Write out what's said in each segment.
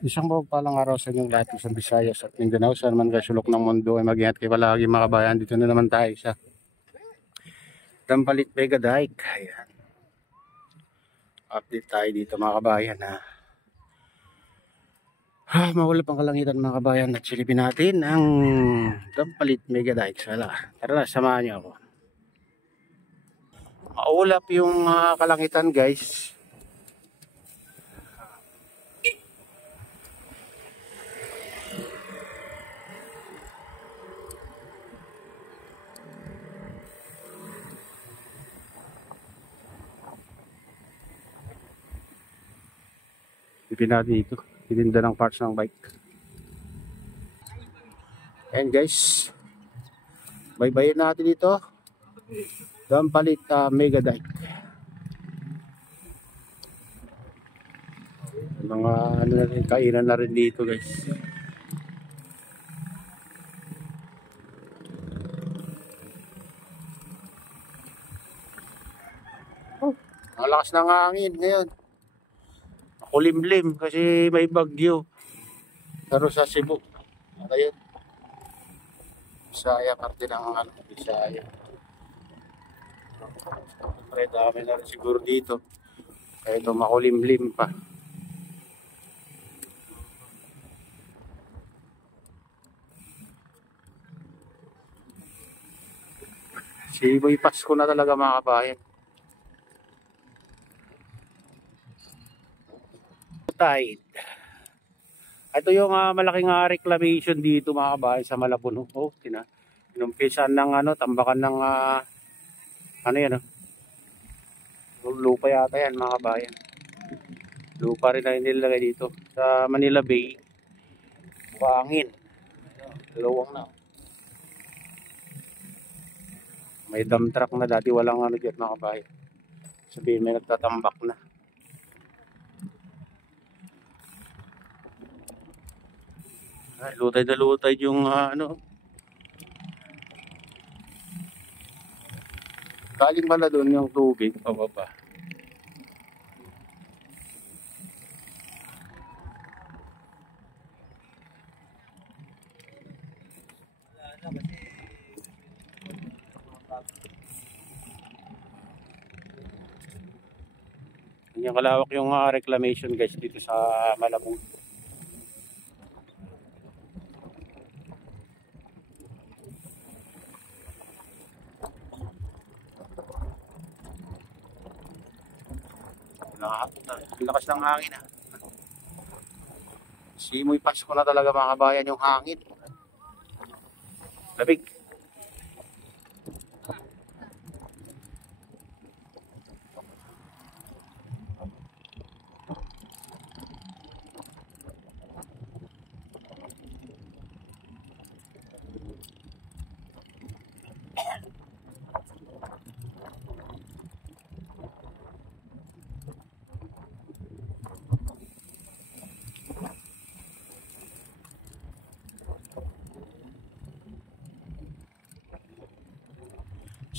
Isang mapagpalang araw sa inyong lahat, isang Visayas at Mindanao. Saan man kayo sulok ng mundo ay mag-ingat kayo palagi mga kabayan. Dito na naman tayo sa Dampalit Mega Dike. Ayan. Update tayo dito mga kabayan na maulap ang kalangitan mga kabayan at silipin natin ang Dampalit Mega Dike. Tara na, samahan niyo ako. Maulap yung kalangitan guys. Ipin dito, titinda ng parts ng bike. And guys, bye-bye natin dito. Dampalit Mega Dike. Mga ano na rin, kainan na rin dito guys. Ang lakas ng hangin ngayon. Kulimlim kasi may bagyo. Pero sa Cebu, ayun. Bisaya, parte ng Bisaya. Siyempre, dami na rin siguro dito. Kaya ito makulimlim pa. Siboy Pasko na talaga mga kabayan. Ito yung malaking reclamation dito mga kabayan sa Malabon. Oh, inumpisan ng tambakan ng ano yan lupa yata yan mga kabayan. Lupa rin na nilagay dito sa Manila Bay. Buhangin. Dalawang na. May dump truck na, dati walang dyan mga kabayan. Sabihin may nagtatambak na. Lutay na lutay yung galing pala doon yung tubig pababa. Yung kalawak yung reclamation guys dito sa Malabon. Lakas ng hangin Simoy Pasko na talaga mga kabayan yung hangin. Labig.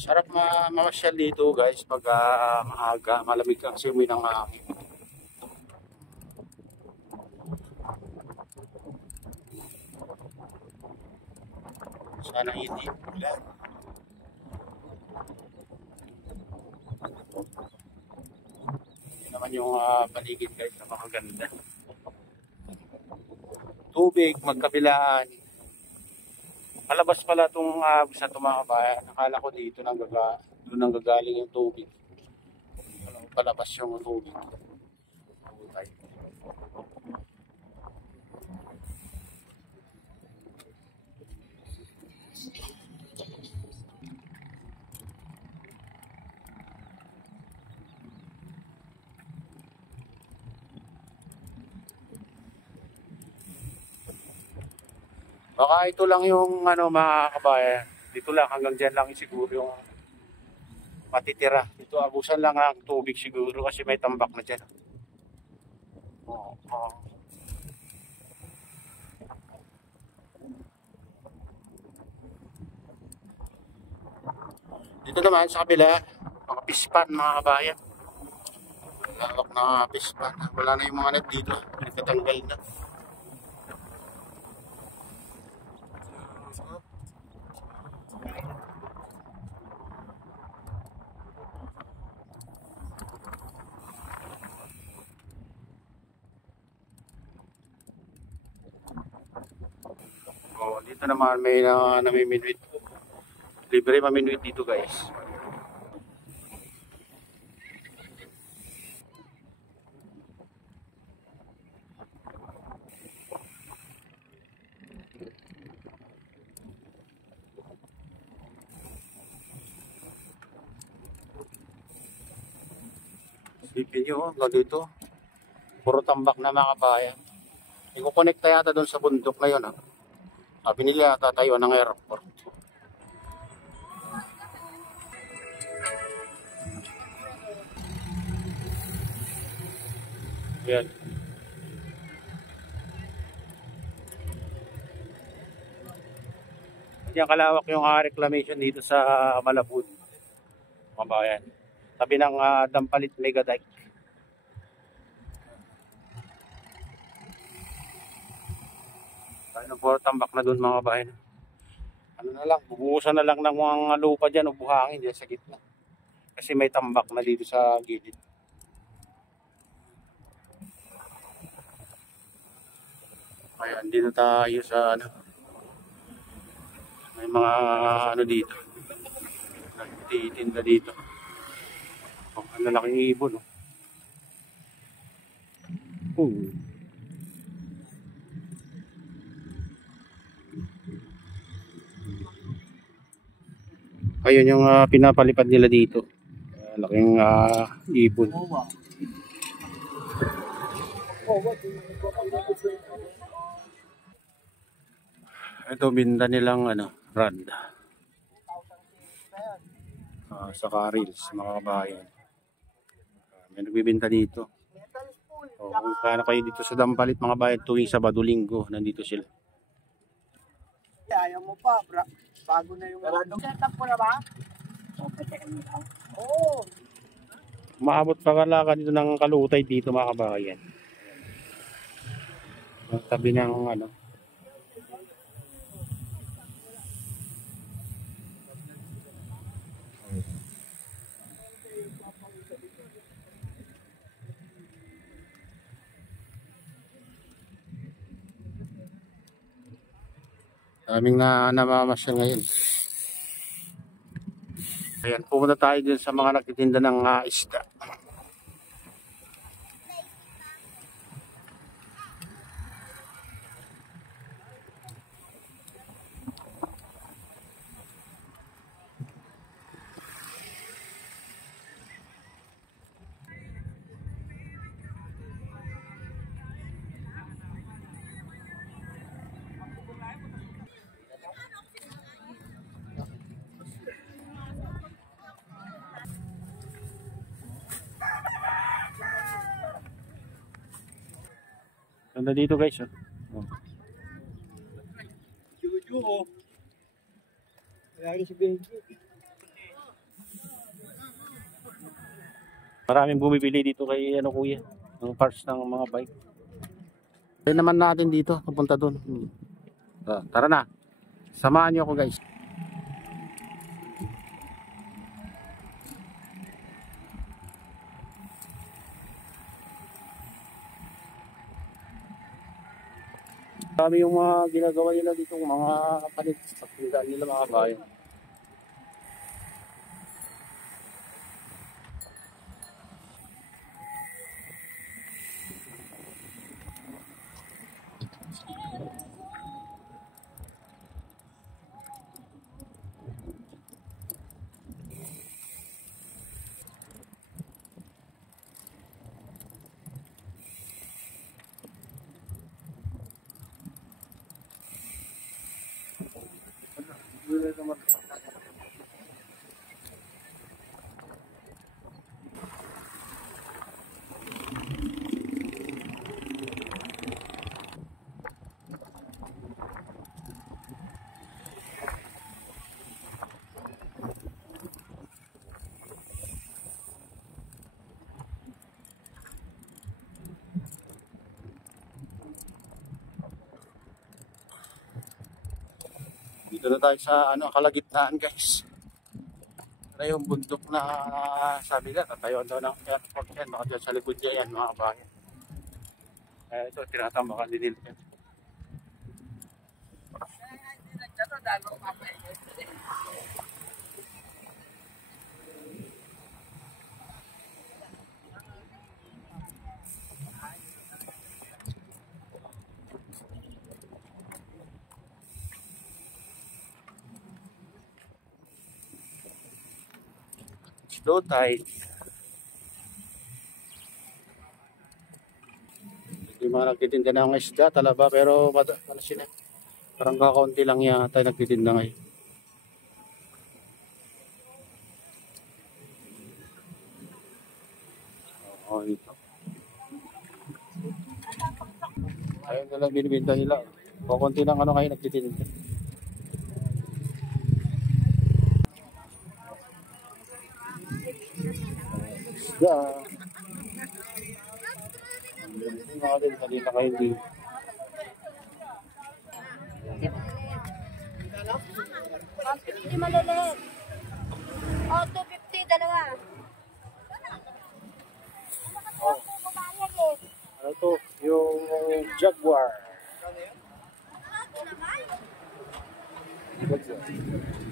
Sarap mamasyal dito guys pag maaga, malamig ang simoy ng hangin. Sana hindi ulan. Yan naman yung paligid guys na makaganda. Tubig, magkabilaan. Palabas pala itong sa tumakabayan. Nakala ko dito doon nang gagaling yung tubig. Palabas yung tubig. Baka ito lang yung mga kabayan. Dito lang, hanggang dyan lang siguro yung matitira. Dito abusan lang ang tubig siguro kasi may tambak na dyan. Dito naman sa kabila, mga pispan mga kabayan. Lawak na pispan. Wala na yung mga net dito. Pinagtatanggal na. Oh, dito naman may namimidwit. Libre mamimidwit dito guys. Sipin nyo, hanggang dito. Puro tambak na mga kabayan. Iko-connecta yata doon sa bundok na yun. Sabi nila tatayo ng airport. Yan. Diyan kalawak yung reclamation dito sa Malabon. Kabayan. Tabi ng Dampalit Mega Dike. Tayo po tambak na doon mga kabayan. Ano na lang, bubuhusan na lang ng mga lupa dyan o buhangin dyan sa gitna. Kasi may tambak na dito sa gilid. Kaya andito tayo sa ano. May mga ano dito. Nagtitinda dito. Oh, ang lalaking ibon. Oh. Ayun yung pinapalipad nila dito. Laking ibon. Ito binda nilang rad. Sa reels mga kabayan. May nagbibinta dito. Kung kano kayo dito sa Dampalit mga bayan tuwing Sabado Linggo, nandito sila. Ayaw mo pa, bra. Bago na yung setup mo na ba? Oo. Maabot pa kalakad dito ng Kalutay dito mga kabayan. Ang tabi ng daming namamasyal ngayon. Ayan, pumunta tayo dun sa mga nagtitinda ng isda. Ganda dito guys. Oh. Juju oh. Lagi si Benji. Maraming bumibili dito kay kuya, ng parts ng mga bike. Kaya naman natin dito, papunta doon. Tara na. Samahan niyo ako guys. Dami yung mga ginagawa nila dito, mga palit sa tindahan nila mga bayan. Dito na tayo sa kalagitnaan guys. Ano yung bundok na sabi na tatayo daw ng airport yan, baka dyan sa likod niya yan mga kabayan. Ito tinatambakan din nila yan. Low tide. Hindi mga nagtitinda ng isda, talaba, pero ano sila? Parang kakaunti lang yata nagtitinda ngayon. Oo, ito. Ayun na lang binibinta nila. Kukunti lang ano kayo nagtitinda. Isda. Hindi nga din, kanina kayo din. 150 maliliit. O, 250, dalawa. Oh, ano to? Yung Jaguar. Jaguar.